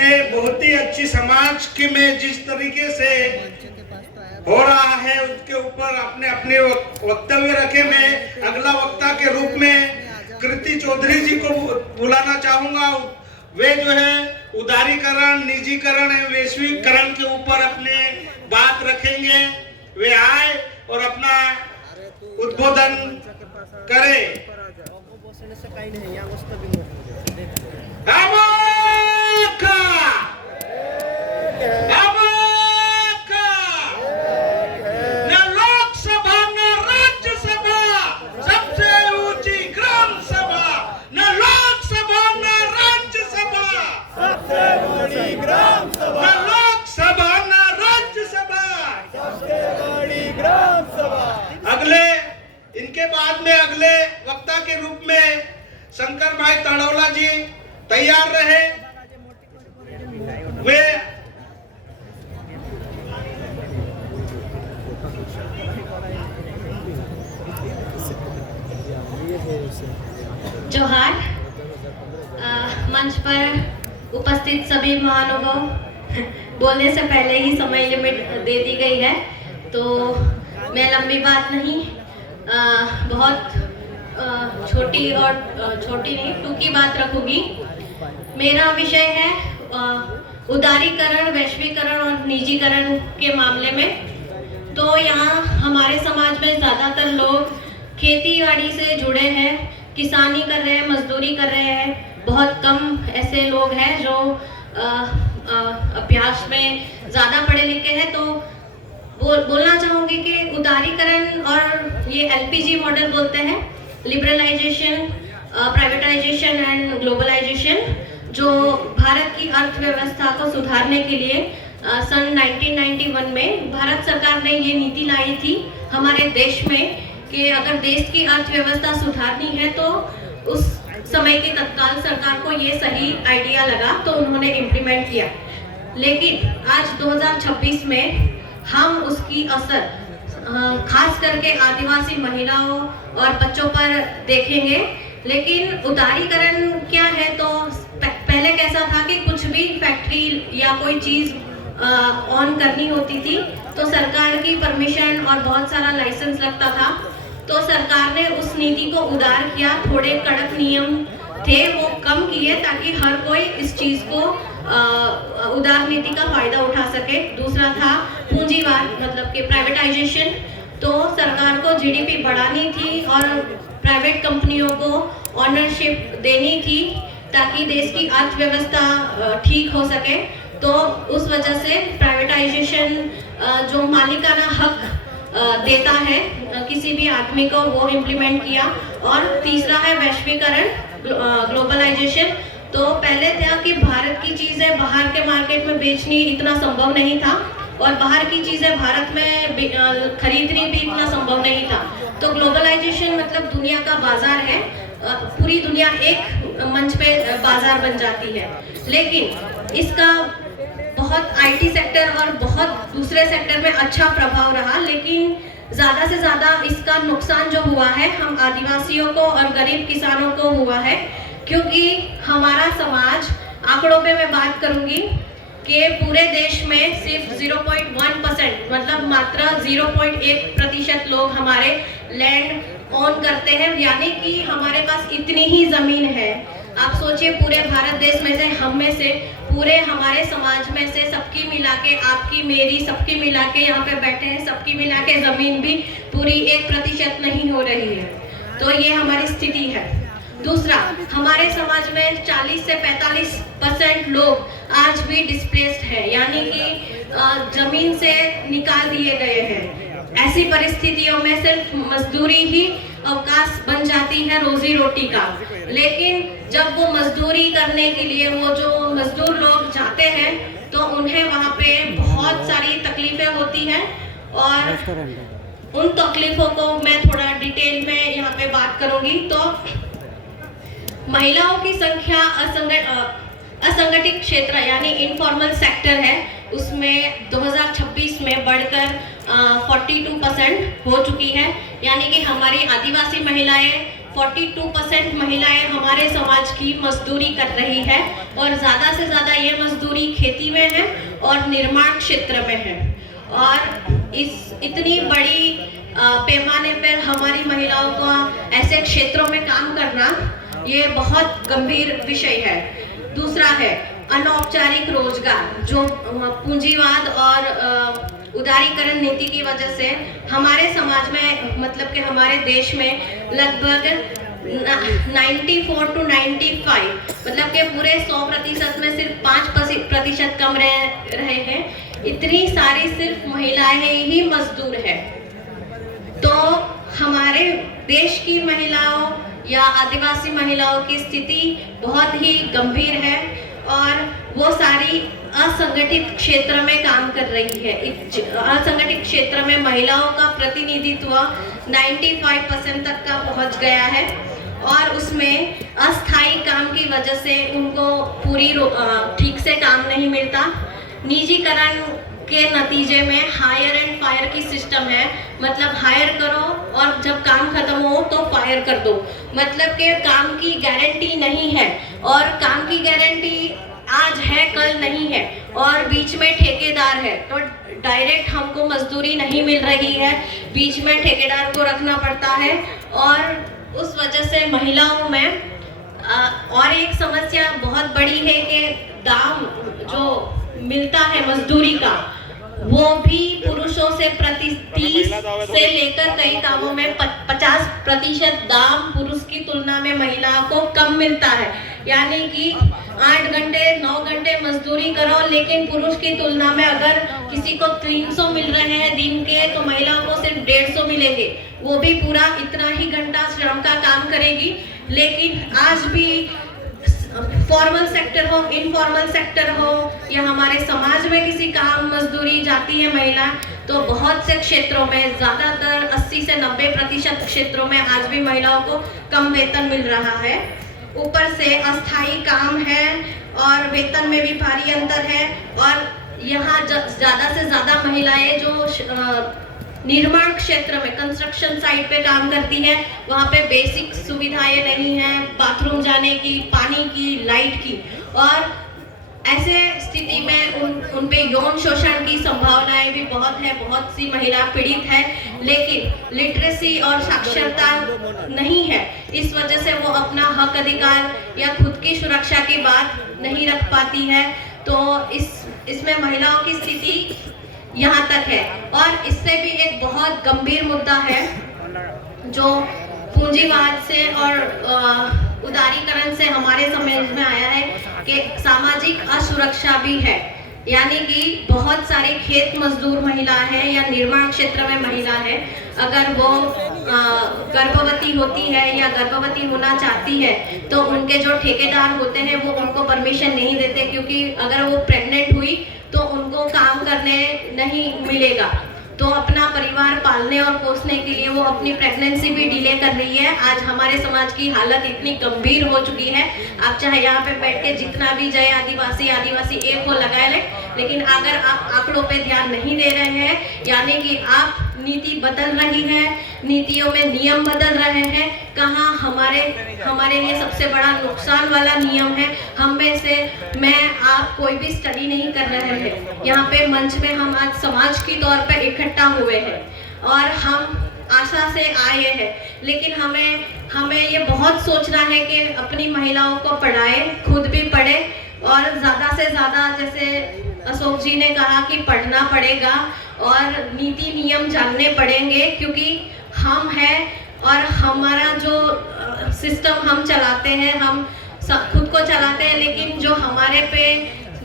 आपने बहुत ही अच्छी समाज के में जिस तरीके से हो रहा है उसके ऊपर आपने अपने वक्तव्य रखे। मैं अगला वक्ता के रूप में कृति चौधरी जी को बुलाना चाहूंगा। वे जो है उदारीकरण, निजीकरण एवं वैश्वीकरण के ऊपर अपने बात रखेंगे। वे आए और अपना उद्बोधन करे। इनके बाद में अगले वक्ता के रूप में शंकर भाई तड़ौला जी तैयार रहे। वे जोहार। मंच पर उपस्थित सभी महानुभाव, बोलने से पहले ही समय लिमिट दे दी गई है तो मैं लंबी बात नहीं, बहुत छोटी नहीं टूकी बात रखूंगी। मेरा विषय है उदारीकरण, वैश्वीकरण और निजीकरण के मामले में। तो यहाँ हमारे समाज में ज़्यादातर लोग खेती बाड़ी से जुड़े हैं, किसानी कर रहे हैं, मजदूरी कर रहे हैं। बहुत कम ऐसे लोग हैं जो अभ्यास में ज़्यादा पढ़े लिखे हैं। तो बोलना चाहूँगी कि उदारीकरण और ये एलपीजी मॉडल बोलते हैं, लिबरलाइजेशन, प्राइवेटाइजेशन एंड ग्लोबलाइजेशन, जो भारत की अर्थव्यवस्था को सुधारने के लिए सन 1991 में भारत सरकार ने ये नीति लाई थी हमारे देश में कि अगर देश की अर्थव्यवस्था सुधारनी है तो उस समय की तत्काल सरकार को ये सही आइडिया लगा तो उन्होंने इम्प्लीमेंट किया। लेकिन आज 2026 में हम उसकी असर खास करके आदिवासी महिलाओं और बच्चों पर देखेंगे। लेकिन उदारीकरण क्या है, तो पहले कैसा था कि कुछ भी फैक्ट्री या कोई चीज़ ऑन करनी होती थी तो सरकार की परमिशन और बहुत सारा लाइसेंस लगता था। तो सरकार ने उस नीति को उदार किया, थोड़े कड़क नियम थे वो कम किए ताकि हर कोई इस चीज़ को उदार नीति का फायदा उठा सके। दूसरा था पूंजीवाद, मतलब कि प्राइवेटाइजेशन। तो सरकार को जीडीपी बढ़ानी थी और प्राइवेट कंपनियों को ऑनरशिप देनी थी ताकि देश की अर्थव्यवस्था ठीक हो सके। तो उस वजह से प्राइवेटाइजेशन जो मालिकाना हक देता है किसी भी आदमी को, वो इम्प्लीमेंट किया। और तीसरा है वैश्वीकरण, ग्लोबलाइजेशन। तो पहले था कि भारत की चीज़ें बाहर के मार्केट में बेचनी इतना संभव नहीं था और बाहर की चीज़ें भारत में खरीदनी भी इतना संभव नहीं था। तो ग्लोबलाइजेशन मतलब दुनिया का बाजार है, पूरी दुनिया एक मंच पे बाजार बन जाती है। लेकिन इसका बहुत आईटी सेक्टर और बहुत दूसरे सेक्टर में अच्छा प्रभाव रहा, लेकिन ज़्यादा से ज़्यादा इसका नुकसान जो हुआ है हम आदिवासियों को और गरीब किसानों को हुआ है। क्योंकि हमारा समाज, आंकड़ों पे मैं बात करूंगी कि पूरे देश में सिर्फ 0.1% मतलब मात्र 0.1% लोग हमारे लैंड ओन करते हैं, यानी कि हमारे पास इतनी ही ज़मीन है। आप सोचिए पूरे भारत देश में से, हम में से, पूरे हमारे समाज में से सबकी मिला के, आपकी मेरी सबकी मिला के यहाँ पे बैठे हैं, सबकी मिला के ज़मीन भी पूरी 1% नहीं हो रही है। तो ये हमारी स्थिति है। दूसरा, हमारे समाज में 40 से 45% लोग आज भी डिस्प्लेस्ड है, यानी कि जमीन से निकाल दिए गए हैं। ऐसी परिस्थितियों में सिर्फ मजदूरी ही अवकाश बन जाती है रोजी रोटी का। लेकिन जब वो मजदूरी करने के लिए वो जो मजदूर लोग जाते हैं तो उन्हें वहाँ पे बहुत सारी तकलीफें होती हैं और उन तकलीफों को मैं थोड़ा डिटेल में यहाँ पे बात करूँगी। तो महिलाओं की संख्या असंगठित क्षेत्र यानी इनफॉर्मल सेक्टर है, उसमें 2026 में बढ़कर 42% हो चुकी है। यानी कि हमारी आदिवासी महिलाएं 42% महिलाएं हमारे समाज की मजदूरी कर रही है और ज़्यादा से ज़्यादा ये मजदूरी खेती में है और निर्माण क्षेत्र में है। और इस इतनी बड़ी पैमाने पर हमारी महिलाओं को ऐसे क्षेत्रों में काम करना ये बहुत गंभीर विषय है। दूसरा है अनौपचारिक रोजगार, जो पूंजीवाद और उदारीकरण नीति की वजह से हमारे समाज में, मतलब कि हमारे देश में लगभग 94 to 95, मतलब कि पूरे 100% में सिर्फ 5% कम रहे हैं। इतनी सारी सिर्फ महिलाएं ही मजदूर है। तो हमारे देश की महिलाओं या आदिवासी महिलाओं की स्थिति बहुत ही गंभीर है और वो सारी असंगठित क्षेत्र में काम कर रही है। असंगठित क्षेत्र में महिलाओं का प्रतिनिधित्व 95% तक का पहुंच गया है और उसमें अस्थायी काम की वजह से उनको पूरी ठीक से काम नहीं मिलता। निजीकरण के नतीजे में हायर एंड फायर की सिस्टम है, मतलब हायर करो और जब काम खत्म हो तो फायर कर दो, मतलब कि काम की गारंटी नहीं है। और काम की गारंटी आज है कल नहीं है, और बीच में ठेकेदार है, तो डायरेक्ट हमको मजदूरी नहीं मिल रही है, बीच में ठेकेदार को रखना पड़ता है। और उस वजह से महिलाओं में और एक समस्या बहुत बड़ी है कि दाम जो मिलता है मजदूरी का, वो भी पुरुषों से 30 से लेकर कई कामों में 50% दाम पुरुष की तुलना में महिला को कम मिलता है। यानी कि 8 घंटे 9 घंटे मजदूरी करो, लेकिन पुरुष की तुलना में अगर किसी को 300 मिल रहे हैं दिन के, तो महिला को सिर्फ 150 मिलेंगे। वो भी पूरा इतना ही घंटा श्रम का काम करेगी। लेकिन आज भी फॉर्मल सेक्टर हो, इनफॉर्मल सेक्टर हो, या हमारे समाज में किसी काम मजदूरी जाती है महिला, तो बहुत से क्षेत्रों में, ज़्यादातर 80 से 90% क्षेत्रों में आज भी महिलाओं को कम वेतन मिल रहा है। ऊपर से अस्थायी काम है और वेतन में भी भारी अंतर है। और यहाँ ज़्यादा से ज़्यादा महिलाएं जो निर्माण क्षेत्र में, कंस्ट्रक्शन साइट पे काम करती है, वहाँ पे बेसिक सुविधाएं नहीं हैं, बाथरूम जाने की, पानी की, लाइट की। और ऐसे स्थिति में उन पे यौन शोषण की संभावनाएं भी बहुत है, बहुत सी महिला पीड़ित है, लेकिन लिटरेसी और साक्षरता नहीं है। इस वजह से वो अपना हक अधिकार या खुद की सुरक्षा की बात नहीं रख पाती है। तो इसमें महिलाओं की स्थिति यहाँ तक है। और इससे भी एक बहुत गंभीर मुद्दा है जो पूंजीवाद से और उदारीकरण से हमारे समझ में आया है कि सामाजिक असुरक्षा भी है। यानी कि बहुत सारी खेत मजदूर महिला है या निर्माण क्षेत्र में महिला है, अगर वो गर्भवती होती है या गर्भवती होना चाहती है, तो उनके जो ठेकेदार होते हैं वो उनको परमिशन नहीं देते, क्योंकि अगर वो प्रेग्नेंट हुई तो उनको काम करने नहीं मिलेगा। तो अपना परिवार पालने और पोसने के लिए वो अपनी प्रेगनेंसी भी डिले कर रही है। आज हमारे समाज की हालत इतनी गंभीर हो चुकी है, आप चाहे यहाँ पे बैठ के जितना भी जय आदिवासी आदिवासी एक को लगा लें, लेकिन अगर आप आंकड़ों पे ध्यान नहीं दे रहे हैं, यानी कि आप नीति बदल रही है, नीतियों में नियम बदल रहे हैं, कहाँ हमारे लिए सबसे बड़ा नुकसान वाला नियम है, हम में से आप कोई भी स्टडी नहीं कर रहे हैं। यहाँ पे मंच में हम आज समाज की तौर पर इकट्ठा हुए हैं और हम आशा से आए हैं, लेकिन हमें ये बहुत सोचना है कि अपनी महिलाओं को पढ़ाएं, खुद भी पढ़े, और ज़्यादा से ज़्यादा, जैसे अशोक जी ने कहा कि पढ़ना पड़ेगा और नीति नियम जानने पड़ेंगे, क्योंकि हम हैं और हमारा जो सिस्टम हम चलाते हैं, हम खुद को चलाते हैं, लेकिन जो हमारे पे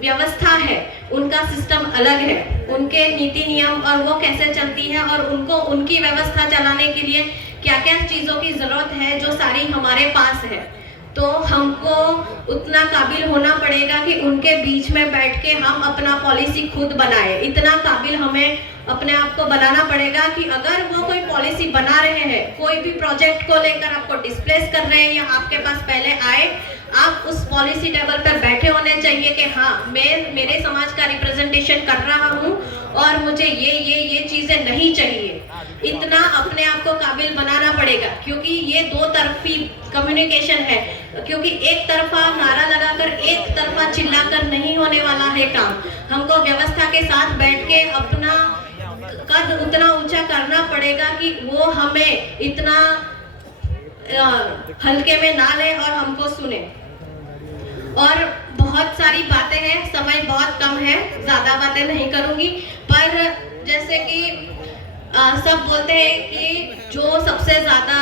व्यवस्था है उनका सिस्टम अलग है, उनके नीति नियम और वो कैसे चलती है, और उनको उनकी व्यवस्था चलाने के लिए क्या क्या चीज़ों की ज़रूरत है जो सारी हमारे पास है। तो हमको उतना काबिल होना पड़ेगा कि उनके बीच में बैठ के हम अपना पॉलिसी खुद बनाए। इतना काबिल हमें अपने आप को बनाना पड़ेगा कि अगर वो कोई पॉलिसी बना रहे हैं, कोई भी प्रोजेक्ट को लेकर आपको डिस्प्लेस कर रहे हैं या आपके पास पहले आए, आप उस पॉलिसी टेबल पर बैठे होने चाहिए कि हाँ, मैं मेरे समाज का रिप्रेजेंटेशन कर रहा हूँ और मुझे ये चीज़ें नहीं चाहिए। इतना अपने आप को काबिल बनाना पड़ेगा, क्योंकि ये दो तरफी कम्युनिकेशन है। क्योंकि एक तरफा नारा लगाकर, एक तरफा चिल्लाकर नहीं होने वाला है काम। हमको व्यवस्था के साथ बैठ के अपना कद उतना ऊंचा करना पड़ेगा कि वो हमें इतना हल्के में ना ले और हमको सुने। और बहुत सारी बातें हैं, समय बहुत कम है, ज्यादा बातें नहीं करूंगी। पर जैसे कि सब बोलते हैं कि जो सबसे ज्यादा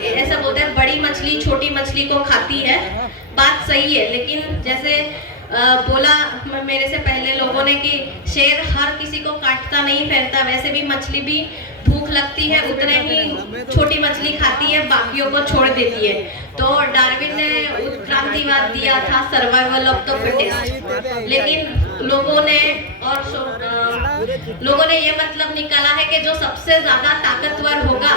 ऐसा बोलते हैं बड़ी मछली छोटी मछली को खाती है, बात सही है। लेकिन जैसे बोला मेरे से पहले लोगों ने कि शेर हर किसी को काटता नहीं फैलता, वैसे भी मछली भी भूख लगती है उतने ही छोटी मछली खाती है, बाकियों को छोड़ देती है। तो डार्विन ने उत्क्रांतिवाद दिया था, सर्वाइवल ऑफ द फिटेस्ट। लेकिन लोगों ने ये मतलब निकाला है कि जो सबसे ज्यादा ताकतवर होगा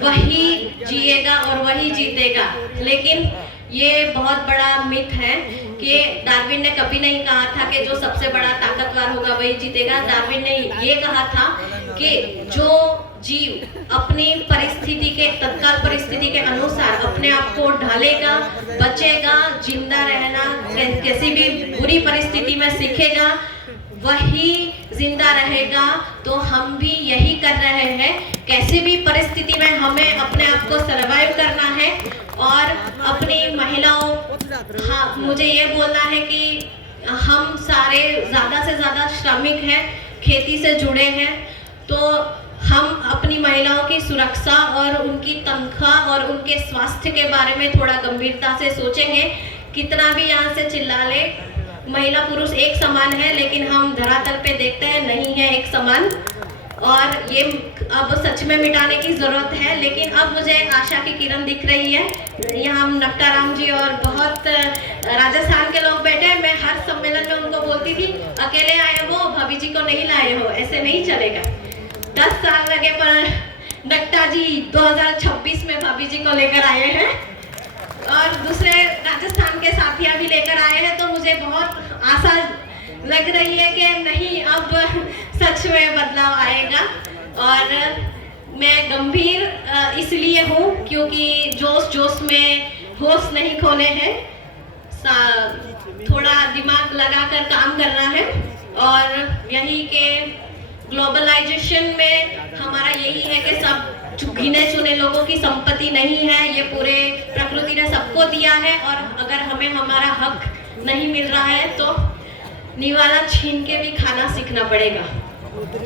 वही जिएगा और वही जीतेगा। लेकिन ये बहुत बड़ा मिथ है कि डार्विन ने कभी नहीं कहा था कि जो सबसे बड़ा ताकतवर होगा वही जीतेगा। डार्विन ने ये कहा था कि जो जीव अपनी परिस्थिति के, तत्काल परिस्थिति के अनुसार अपने आप को ढालेगा, बचेगा, जिंदा रहना किसी भी बुरी परिस्थिति में सीखेगा, वही जिंदा रहेगा। तो हम भी यही कर रहे हैं। कैसी भी परिस्थिति में हमें अपने आप को सरवाइव करना है। और अपनी महिलाओं, हाँ, मुझे ये बोलना है कि हम सारे ज़्यादा से ज़्यादा श्रमिक हैं, खेती से जुड़े हैं। तो हम अपनी महिलाओं की सुरक्षा और उनकी तनख्वाह और उनके स्वास्थ्य के बारे में थोड़ा गंभीरता से सोचेंगे। कितना भी यहाँ से चिल्ला ले, महिला पुरुष एक समान है, लेकिन हम धरातल पे देखते हैं नहीं है एक समान। और ये अब सच में मिटाने की जरूरत है। लेकिन अब मुझे आशा की किरण दिख रही है। यहाँ हम नक्टाराम जी और बहुत राजस्थान के लोग बैठे हैं। मैं हर सम्मेलन में उनको बोलती थी, अकेले आए हो, भाभी जी को नहीं लाए हो, ऐसे नहीं चलेगा। 10 साल लगे पर नक्टा जी 2026 में भाभी जी को लेकर आए हैं और दूसरे राजस्थान के साथियां भी लेकर आए हैं। तो मुझे बहुत आशा लग रही है कि नहीं, अब सच में बदलाव आएगा। और मैं गंभीर इसलिए हूँ क्योंकि जोश में होश नहीं खोने हैं, थोड़ा दिमाग लगाकर काम करना है। और यही के ग्लोबलाइजेशन में हमारा यही है कि सब गिने चुने लोगों की संपत्ति नहीं है, ये पूरे प्रकृति ने सबको दिया है। और अगर हमें हमारा हक नहीं मिल रहा है तो निवाला छीन के भी खाना सीखना पड़ेगा।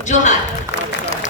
जोहार।